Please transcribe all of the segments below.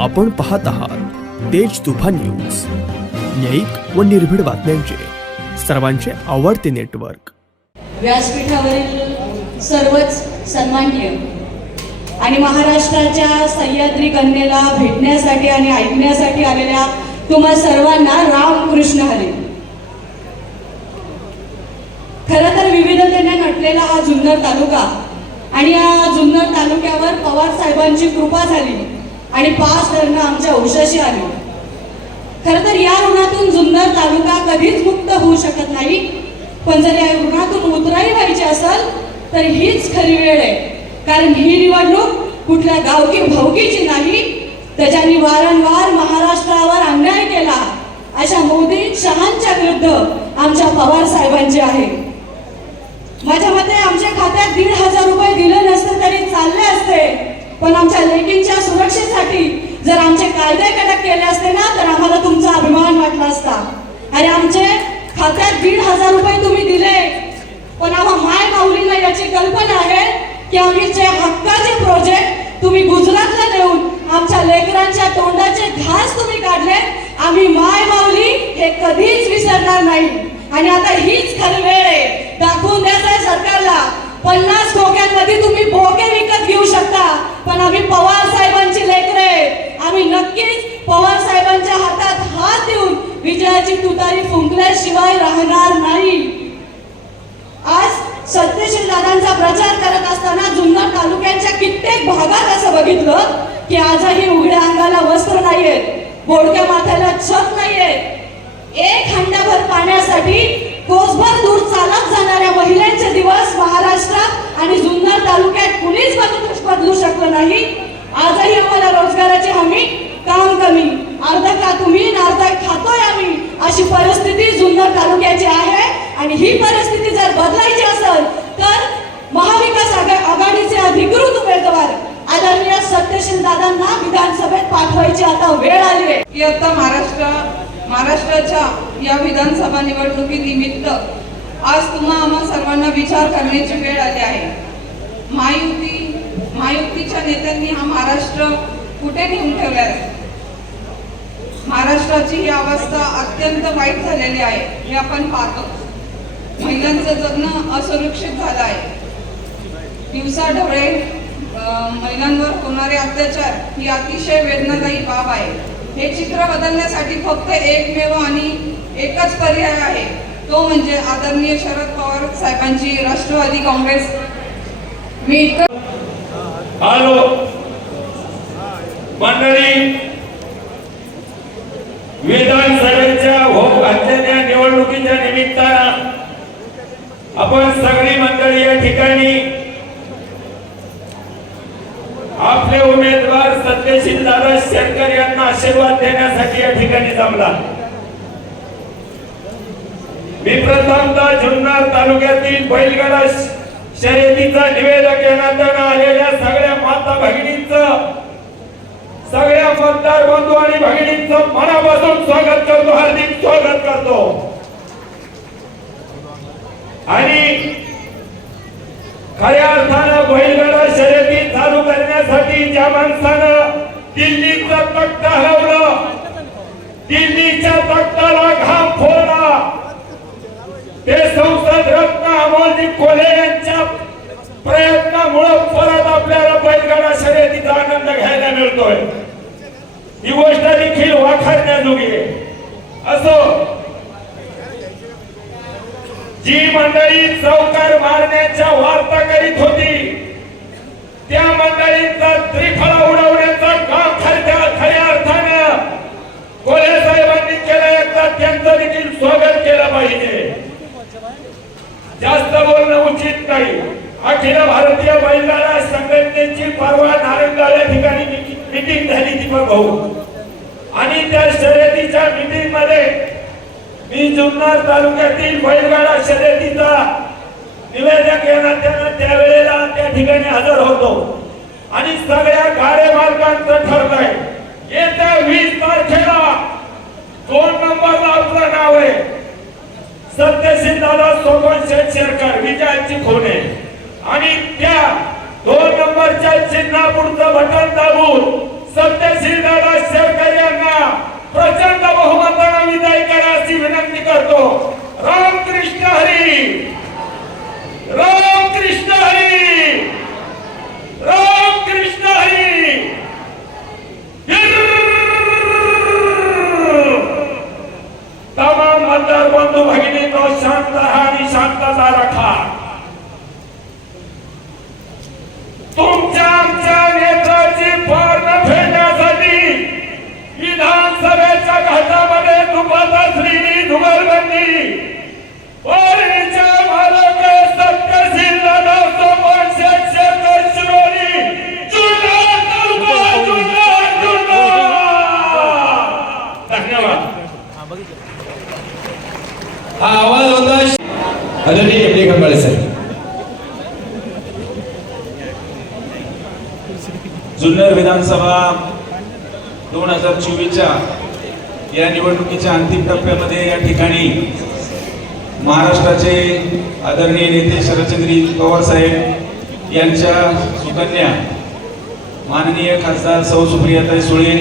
आपण पाहत आहात तेज तुफान न्यूज. न्यायिक व निर्भीड बातम्यांचे. सर्वांचे आवडते नेटवर्क. व्यासपीठावरील सर्वच सन्मान्य आणि महाराष्ट्राच्या सह्याद्री कन्येला भेटण्यासाठी आणि ऐकण्यासाठी आलेल्या तुम्हा सर्वांना रामकृष्ण हरे. खरं तर विविधतेने नटलेला हा जुन्नर तालुका आणि या जुन्नर तालुक्यावर पवार साहेबांची कृपा झाली. आणि पाच धरणं आमच्या औषधी आली. खरं तर या ऋणातून जुन्नर तालुका कधीच मुक्त होऊ शकत नाही. पण जर या ऋणातून उतराई व्हायची असेल तर हीच खरी वेळ आहे. कारण ही निवडणूक कुठल्या गावकी भावकीची नाही त्याच्यानी वारंवार महाराष्ट्रावर अन्याय केला अशा मोदी शहांच्या विरुद्ध आमच्या पवार साहेबांची आहे. माझ्या मते आमच्या खात्यात दीड हजार रुपये दिले नसते तरी चालले असते. पण आमच्या लेकींच्या सुरक्षेसाठी जर आमचे कायदे कडक केले असते ना तर आम्हाला तुमचा अभिमान वाटला असता. आणि आमचे खात्यात दीड हजार रुपये तुम्ही दिले. पण आम्हा माय माऊलींना याची कल्पना आहे की आम्ही जे हक्काचे प्रोजेक्ट तुम्ही गुजरातला देऊन आमच्या लेकरांच्या तोंडाचे घास तुम्ही काढले आम्ही माय माऊली हे कधीच विसरणार नाही. आणि आता हीच खरी वेळ आहे. दाखवून द्यायचं आहे सरकारला. पन्नास खोक्यांमध्ये तुम्ही भोके विकत घेऊ शकता. पण आम्ही पवार साहेबांची लेकरे आम्ही नक्कीच पवार साहेबांच्या हातात हात देऊन विजयाची तुतारी फुंकल्याशिवाय राहणार नाही. आज सत्यशील दादांचा प्रचार करत असताना जुन्नर तालुक्यांच्या कित्येक भागात असं बघितलं की आजही उघड्या अंगाला वस्त्र नाहीयेत बोडक्या माथ्याला छत नाहीयेत एक हंडाभर पाण्यासाठी कोसभर दूर चालत जाणाऱ्या महिलांचे दिवस महाराष्ट्रात आणि जुन्नर तालुक्यात कुणीच बदलू बदलू शकलं नाही. आजही आम्हाला रोजगाराची हमी काम कमी. अर्धा का तुम्ही अर्धा खातोय आम्ही. अशी परिस्थिती जुन्नर तालुक्याची आहे. आणि ही परिस्थिती जर बदलायची असेल तर महाविकास आघाडीचे अधिकृत उमेदवार आदरणीय सत्यशील दादांना विधानसभेत पाठवायची आता वेळ आली आहे. इयत्ता महाराष्ट्र महाराष्ट्राच्या या विधानसभा निवडणुकी निमित्त आज तुम्हा आम्हा सर्वांना विचार करण्याची वेळ आली आहे. महायुती महायुतीच्या नेत्यांनी हा महाराष्ट्र कुठे नेऊन ठेवला आहे महाराष्ट्राची ही अवस्था अत्यंत वाईट झालेली आहे हे आपण पाहतो. महिलांचं जगणं असुरक्षित झालं आहे. दिवसाढवळे महिलांवर होणारे अत्याचार ही अतिशय वेदनादायी बाब आहे. हे चित्र बदलण्यासाठी फक्त एकमेव आणि एकच पर्याय आहे. तो म्हणजे आदरणीय शरद पवार साहेबांची राष्ट्रवादी काँग्रेस. मी हॅलो. मंडळी विधानसभेच्या होत घातलेल्या निवडणुकीच्या निमित्तानं आपण सगळी मंडळी या ठिकाणी आपले उमेदवार सत्यशील दादा शेतकर यांना आशीर्वाद देण्यासाठी या ठिकाणी जमला. मी प्रथमतः जुन्नर तालुक्यातील बैलगडा शर्यतीचा निवेदक या नात्यानं आलेल्या सगळ्या माता भगिनींच सगळ्या मतदार बंधू आणि भगिनींच मनापासून स्वागत करतो हार्दिक स्वागत करतो. आणि खऱ्या अर्थानं बैलगाडा शर्यती चालू करण्यासाठी ज्या माणसानं दिल्लीचं तख्त हरवलं दिल्लीच्या तख्ताला घाम फोडला ते संसद रत्न अमोलजी कोल्हे यांच्या प्रयत्नामुळे परत आपल्याला बैलगाडा शर्यतीचा आनंद घ्यायला मिळतोय. ही गोष्ट देखील वाखारण्याजोगी आहे. असो जी मंडळी चौकार मारण्याच्या वार्ता करीत होती त्या मंडळींचा त्रिफळा उडवण्याचा काम खऱ्या खऱ्या अर्थानं? कोल्हे साहेबांनी केलं एकदा त्यांचं देखील स्वागत केलं पाहिजे. जास्त बोलणं उचित नाही. अखिल भारतीय बैलगाडा संघटनेची परवा नारायणगाव या ठिकाणी मिटिंग झाली दीपक भाऊ आणि त्या शर्यतीच्या मिटिंगमध्ये मी जुन्नर तालुक्यातील बैलगाडा शर्यतीचा निवेदक या त्यावेळेला त्या ठिकाणी हजर होतो. आणि सगळ्या गाडे मालकांचं ठरलंय. येत्या वीस तारखेला दोन नंबरला आपलं नाव आहे. सत्यशील दादा सोबत शेरकर विजयाची खोने आणि त्या दोन नंबरच्या चिन्हापुरचं बटन दाबून सत्यशील दादा हा प्रचंड बहुमताने विजयी करा अशी विनंती करतो. रामकृष्ण हरी! रामकृष्ण हरी! राम जुन्नर विधानसभा दोन हजार चोवीसच्या या निवडणुकीच्या अंतिम टप्प्यामध्ये या ठिकाणी महाराष्ट्राचे आदरणीय नेते शरदचंद्री पवार साहेब यांच्या सुकन्या माननीय खासदार सौ सुप्रियाताई सुळे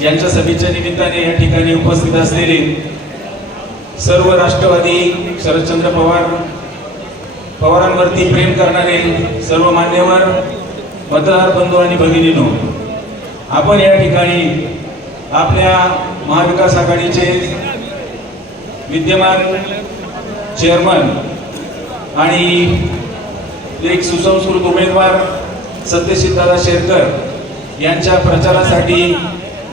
यांच्या सभेच्या निमित्ताने या ठिकाणी उपस्थित असलेले सर्व राष्ट्रवादी शरदचंद्र पवार पवारांवरती प्रेम करणारे सर्व मान्यवर पत्रकार बंधू आणि भगिनीनो आपण या ठिकाणी आपल्या महाविकास आघाडीचे विद्यमान चेअरमन आणि एक सुसंस्कृत उमेदवार सत्यशीलदादा शेरकर यांच्या प्रचारासाठी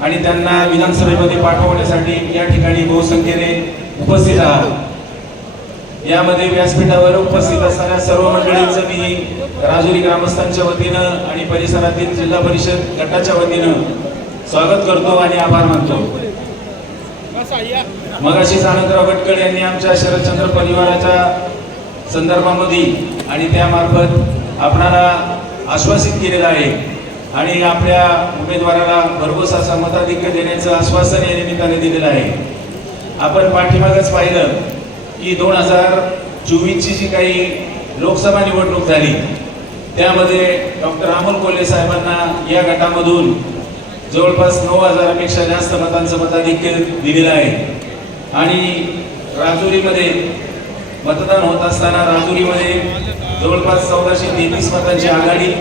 आणि त्यांना विधानसभेमध्ये पाठवण्यासाठी या ठिकाणी बहुसंख्येने उपस्थित आहात. यामध्ये व्यासपीठावर उपस्थित असणाऱ्या सर्व मंडळींचं मी राजुरी ग्रामस्थांच्या वतीनं आणि परिसरातील जिल्हा परिषद गटाच्या वतीनं स्वागत करतो आणि आभार मानतो. मगाशीच आनंदराव गटकड यांनी आमच्या शरदचंद्र परिवाराच्या संदर्भामध्ये आणि त्यामार्फत आपणाला आश्वासित केलेलं आहे आणि आपल्या उमेदवाराला भरघोस असा मताधिक्य देण्याचं आश्वासन या निमित्ताने दिलेलं आहे. आपण पाठीमागच पाहिलं की दोन हजार चोवीसची जी काही लोकसभा निवडणूक झाली त्यामध्ये डॉक्टर अमोल कोल्हे साहेबांना या गटामधून जवळपास नऊ हजारापेक्षा जास्त मतांचं मताधिक्य दिलेलं आहे. आणि राजुरीमध्ये मतदान होत असताना राजुरीमध्ये जवळपास चौदाशे तेवीस मतांची आघाडी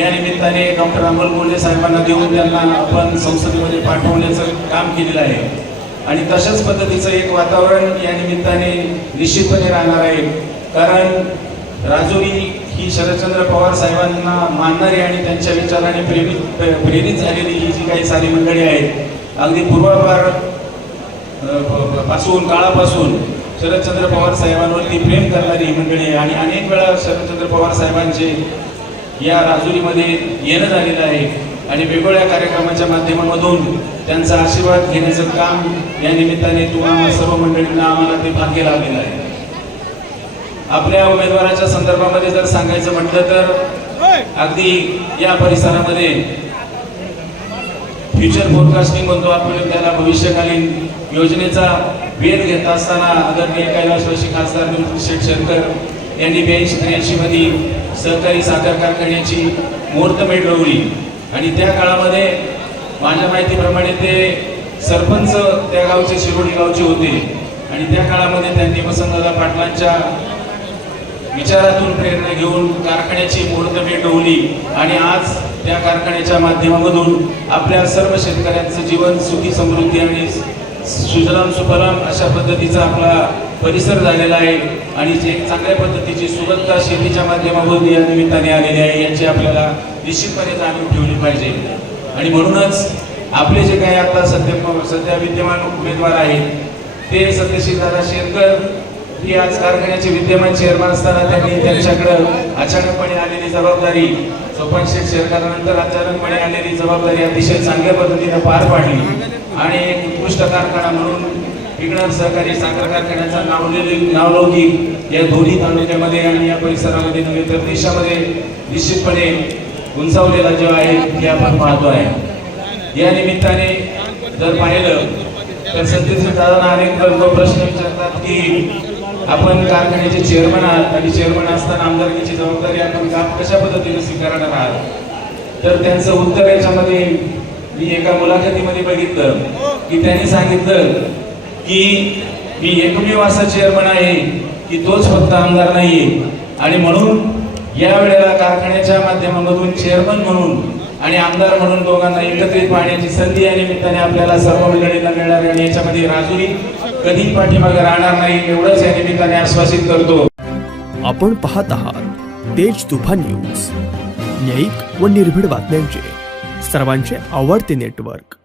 या निमित्ताने डॉक्टर अमोल कोल्हे साहेबांना देऊन त्यांना आपण संसदेमध्ये पाठवण्याचं काम केलेलं आहे. आणि तशाच पद्धतीचं एक वातावरण या निमित्ताने निश्चितपणे राहणार आहे. कारण राजुरी ही शरदचंद्र पवार साहेबांना मानणारी आणि त्यांच्या विचाराने प्रेरित प्रेरित झालेली ही जी काही सारी मंडळी आहेत अगदी पूर्वापारपासून काळापासून शरदचंद्र पवार साहेबांवरती प्रेम करणारी ही मंडळी आहे. आणि अनेक वेळा शरदचंद्र पवार साहेबांचे या राजुरीमध्ये येणं झालेलं आहे. आणि वेगवेगळ्या कार्यक्रमाच्या माध्यमामधून त्यांचा आशीर्वाद घेण्याचं काम या निमित्ताने तुम्हाला सर्व मंडळींना आम्हाला ते भाग्य लाभलेलं आहे. आपल्या उमेदवाराच्या संदर्भामध्ये जर सांगायचं म्हटलं तर अगदी या परिसरामध्ये फ्युचर फोरकास्टिंग म्हणतो आपण त्याला भविष्यकालीन योजनेचा वेध घेत असताना आदरणीय कैलासवासी खासदार निवृत्ती शेठ शंकर यांनी ब्याऐंशी त्र्याऐंशी मध्ये सहकारी साखर कारखान्याची मुहूर्तमेढ मिळवली आणि त्या काळामध्ये माझ्या माहितीप्रमाणे ते सरपंच त्या गावचे शिरोडी गावचे होते. आणि त्या काळामध्ये त्यांनी वसंतदादा पाटलांच्या विचारातून प्रेरणा घेऊन कारखान्याची मुहूर्तमेढ भेटवली आणि आज त्या कारखान्याच्या माध्यमामधून आपल्या सर्व शेतकऱ्यांचं जीवन सुखी समृद्धी आणि सुजलाम सुफलाम अशा पद्धतीचा आपला परिसर झालेला आहे. आणि जे चांगल्या पद्धतीची सुगंधा शेतीच्या माध्यमातून या निमित्ताने आलेली आहे याची आपल्याला निश्चितपणे जाणून ठेवली पाहिजे. आणि म्हणूनच आपले जे काही आता सध्या सध्या विद्यमान उमेदवार आहेत ते सत्यशीलदादा शेरकर ही आज कारखान्याचे विद्यमान चेअरमन असताना त्यांनी त्यांच्याकडं अचानकपणे आलेली जबाबदारी सोपान शेठ शेरकरानंतर अचानकपणे आलेली जबाबदारी अतिशय चांगल्या पद्धतीने पार पाडली. आणि एक उत्कृष्ट कारखाना म्हणून विकणार सहकारी साखर कारखान्याचा नावलेली नावलौकिक या दोन्ही तालुक्यामध्ये आणि या परिसरामध्ये नव्हे तर देशामध्ये निश्चितपणे उंचावलेला जो आहे हे आपण पाहतो आहे. या निमित्ताने जर पाहिलं तर सध्याचे दादा अनेक लोक प्रश्न विचारतात की आपण कारखान्याचे चेअरमन आहात आणि चेअरमन असताना आमदारकीची जबाबदारी आपण काम कशा पद्धतीने स्वीकारणार आहात? तर त्यांचं उत्तर याच्यामध्ये मी एका मुलाखतीमध्ये बघितलं की त्यांनी सांगितलं की मी एकमेव असा चेअरमन आहे की तोच फक्त आमदार नाहीये. आणि म्हणून या वेळेला कारखान्याच्या माध्यमामधून चेअरमन म्हणून आणि आमदार म्हणून दोघांना एकत्रित पाहण्याची संधी या निमित्ताने आपल्याला सर्व मंडळींना मिळणार आणि याच्यामध्ये राजुरी कधी पाठीमागे राहणार नाही एवढंच या निमित्ताने आश्वासित करतो. आपण पाहत आहात तेज तुफान न्यूज. न्यायिक व निर्भीड बातम्यांचे. सर्वांचे आवडते नेटवर्क.